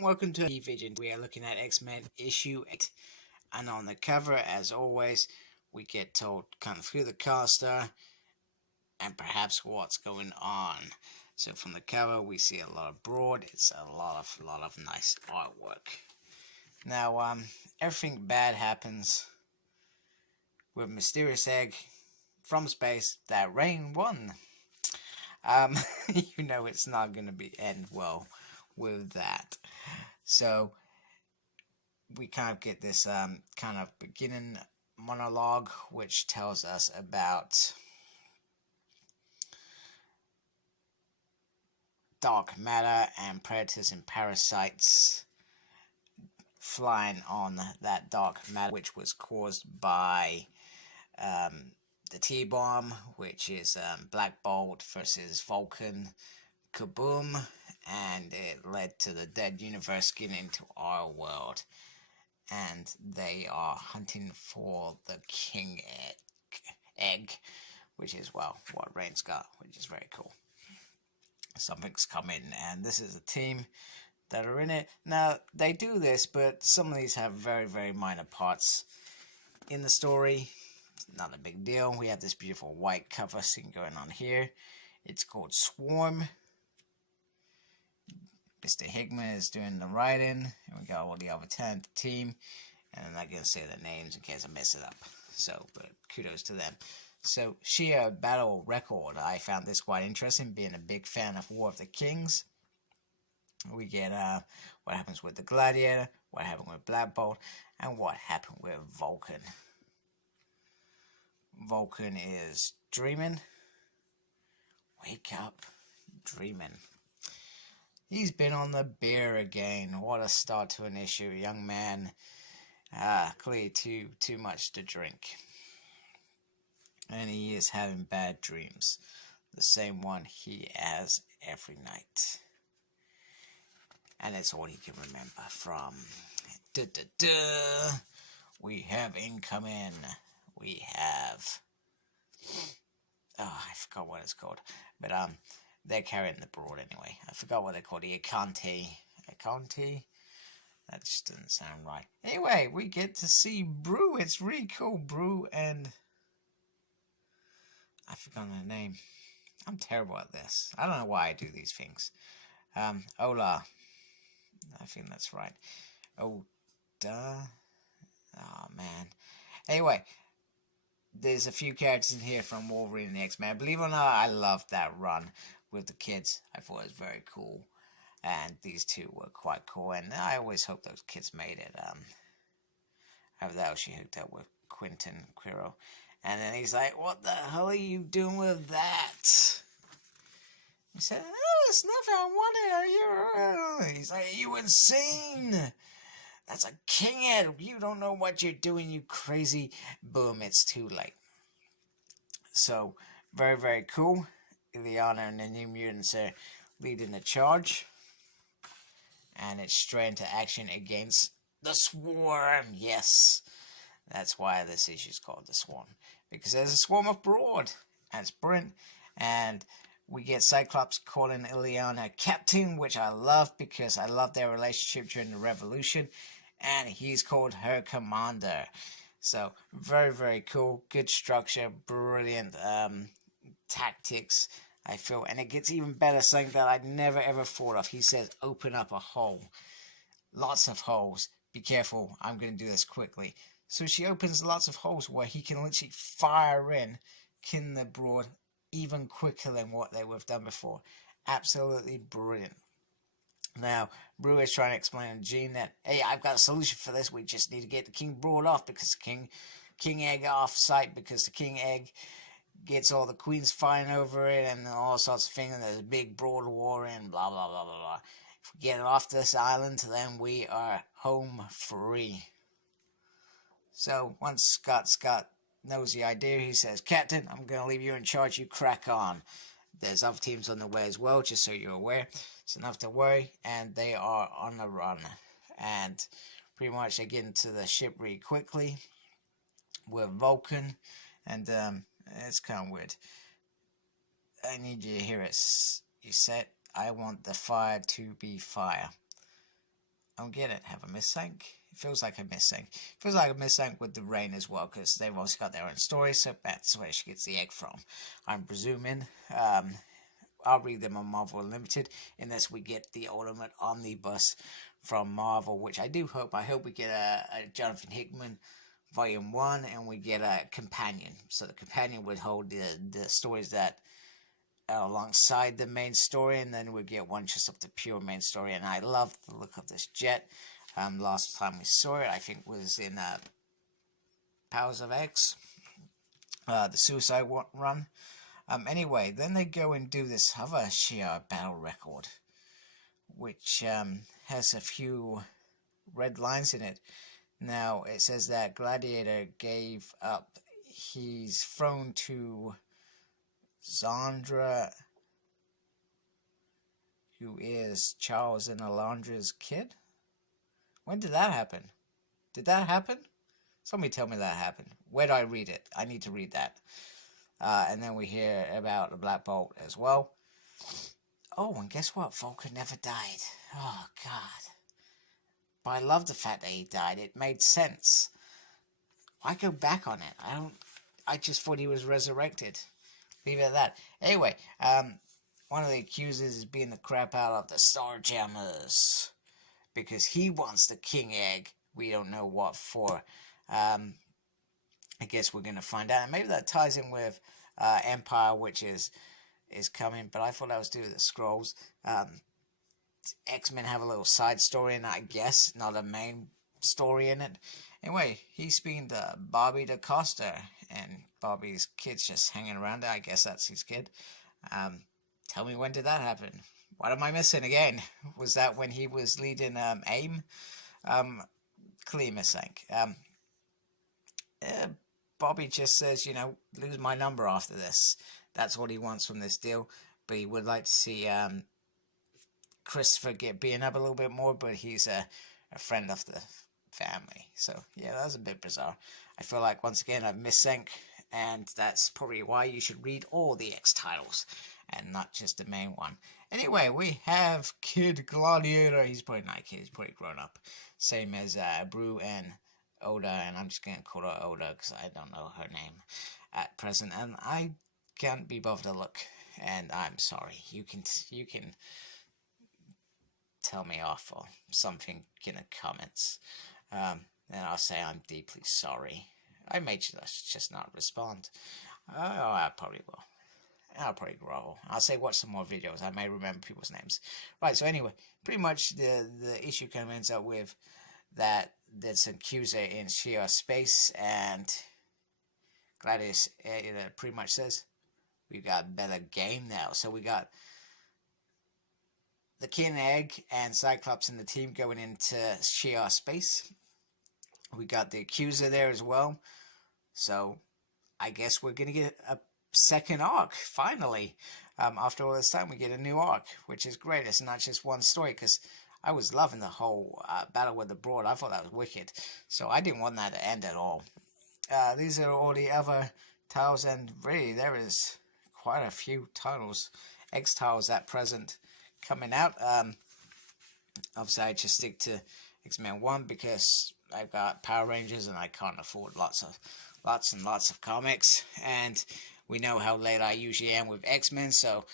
and welcome to Vision. We are looking at X-Men issue 8, and on the cover, as always, we get told kind of who the cast are and perhaps what's going on. So from the cover, we see a lot of broad. It's a lot of nice artwork. Now, everything bad happens with mysterious egg from space that Rain won. You know it's not going to end well with that. So we kind of get this kind of beginning monologue, which tells us about dark matter and predators and parasites flying on that dark matter, which was caused by the T-bomb, which is Black Bolt versus Vulcan Kaboom, and it led to the dead universe getting into our world, and they are hunting for the king egg, which is, well, what Rain's got, which is very cool. Something's coming, and this is a team that are in it. Now, they do this, but some of these have very minor parts in the story. Not a big deal. We have this beautiful white cover scene going on here. It's called Swarm. Mr. Hickman is doing the writing, and we got all the other team, and I'm not going to say their names in case I mess it up. So, but kudos to them. So, Sheer Battle Record. I found this quite interesting, being a big fan of War of the Kings. We get what happens with the Gladiator, what happened with Black Bolt, and what happened with Vulcan. Vulcan is dreaming. Wake up, dreaming. He's been on the beer again. What a start to an issue. Young man, clearly too much to drink. And he is having bad dreams. The same one he has every night. And it's all he can remember from. We have incoming. We have... oh, I forgot what it's called. But, they're carrying the broad anyway. I forgot what they're called. The Aconte. Aconte? That just doesn't sound right. Anyway, we get to see Brew. It's really cool. Brew and... I forgot her name. I'm terrible at this. I don't know why I do these things. Ola. I think that's right. Oh, duh. Oh, man. Anyway, there's a few characters in here from Wolverine and the X-Men. Believe it or not, I loved that run with the kids. I thought it was very cool. And these two were quite cool. And I always hope those kids made it. Over there, she hooked up with Quentin Quiro. And then he's like, what the hell are you doing with that? He said, oh, it's nothing I wanted. Are you? He's like, are you insane? That's a king head. You don't know what you're doing, you crazy. Boom, it's too late. So, very cool. Ileana and the New Mutants are leading the charge. And it's straight into action against the Swarm. Yes. That's why this issue is called The Swarm. Because there's a swarm of broad. And it's brilliant. And we get Cyclops calling Ileana Captain, which I love because I love their relationship during the Revolution. And he's called her Commander. So, very cool. Good structure. Brilliant tactics, I feel. And it gets even better, something that I never ever thought of. He says, open up a hole. Lots of holes. Be careful. I'm going to do this quickly. So she opens lots of holes where he can literally fire in, killing the broad even quicker than what they would have done before. Absolutely brilliant. Now, Brew is trying to explain to Jean that, hey, I've got a solution for this. We just need to get the King Broad off because the King Egg off site, because the King Egg gets all the queens fighting over it and all sorts of things. And there's a big broad war and blah blah. If we get it off this island, then we are home free. So once Scott knows the idea, he says, Captain, I'm going to leave you in charge. You crack on. There's other teams on the way as well, just so you're aware. It's enough to worry, and they are on the run. And pretty much they get into the ship really quickly with Vulcan, and it's kind of weird. I need you to hear it. You said, I want the fire to be fire. don't get it. Have a missync? It feels like a missync. It feels like a missync with the rain as well, because they've also got their own story, so that's where she gets the egg from, I'm presuming. I'll read them on Marvel Unlimited, unless we get the Ultimate Omnibus from Marvel, which I do hope. I hope we get a Jonathan Hickman Volume 1, and we get a companion. So the companion would hold the stories that are alongside the main story, and then we get one just of the pure main story. And I love the look of this jet. Last time we saw it, I think, was in Powers of X, the Suicide Run. Anyway, then they go and do this other Shia battle record, which has a few red lines in it. Now, it says that Gladiator gave up his throne to Zandra, who is Charles and Alondra's kid. When did that happen? Did that happen? Somebody tell me that happened. Where do I read it? I need to read that. And then we hear about the Black Bolt as well. Oh, and guess what? Vulcan never died. Oh, God. But I love the fact that he died. It made sense. Why go back on it? I just thought he was resurrected. Leave it at that. Anyway, one of the accusers is beating the crap out of the Starjammers, because he wants the King Egg. We don't know what for. I guess we're going to find out. And maybe that ties in with Empire, which is coming. But I thought that was due to the Skrulls. X-Men have a little side story in it, I guess. Not a main story in it. Anyway, he's speaking to Bobby DaCosta. And Bobby's kid's just hanging around there. I guess that's his kid. Tell me, when did that happen? What am I missing again? Was that when he was leading AIM? Clear missing. Bobby just says, lose my number after this. That's what he wants from this deal. But he would like to see Christopher get beaten up a little bit more, but he's a friend of the family. So, yeah, that was a bit bizarre. I feel like, once again, I've missync, and that's probably why you should read all the X titles, and not just the main one. Anyway, we have Kid Gladiator. He's probably not a kid, he's probably grown up. Same as Brew and Oda, and I'm just going to call her Oda because I don't know her name at present, and I can't be bothered to look, and I'm sorry. You can tell me off or something in the comments, and I'll say I'm deeply sorry. I may just not respond. I probably will. I'll probably grow. I'll say watch some more videos. I may remember people's names. Right, so anyway, pretty much the issue kind of ends up with that there's an accuser in sheer space, and Gladius pretty much says, we've got a better game now. So we got the King Egg and Cyclops and the team going into sheer space. We got the accuser there as well. So I guess we're going to get a second arc, finally. After all this time, we get a new arc, which is great. It's not just one story, because I was loving the whole battle with the Brood. I thought that was wicked. So I didn't want that to end at all. These are all the other titles, and really, there is quite a few titles, X titles at present, coming out. Obviously, I just stick to X-Men 1 because I've got Power Rangers, and I can't afford lots and lots of comics. And we know how late I usually am with X-Men, so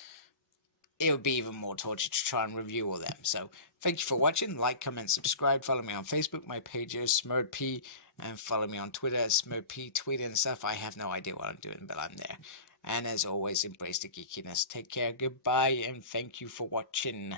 it would be even more torture to try and review all them. So thank you for watching. Like, comment, subscribe. Follow me on Facebook. My page is SmurP. And follow me on Twitter, SmurP, tweeting and stuff. I have no idea what I'm doing, but I'm there. And as always, embrace the geekiness. Take care, goodbye, and thank you for watching.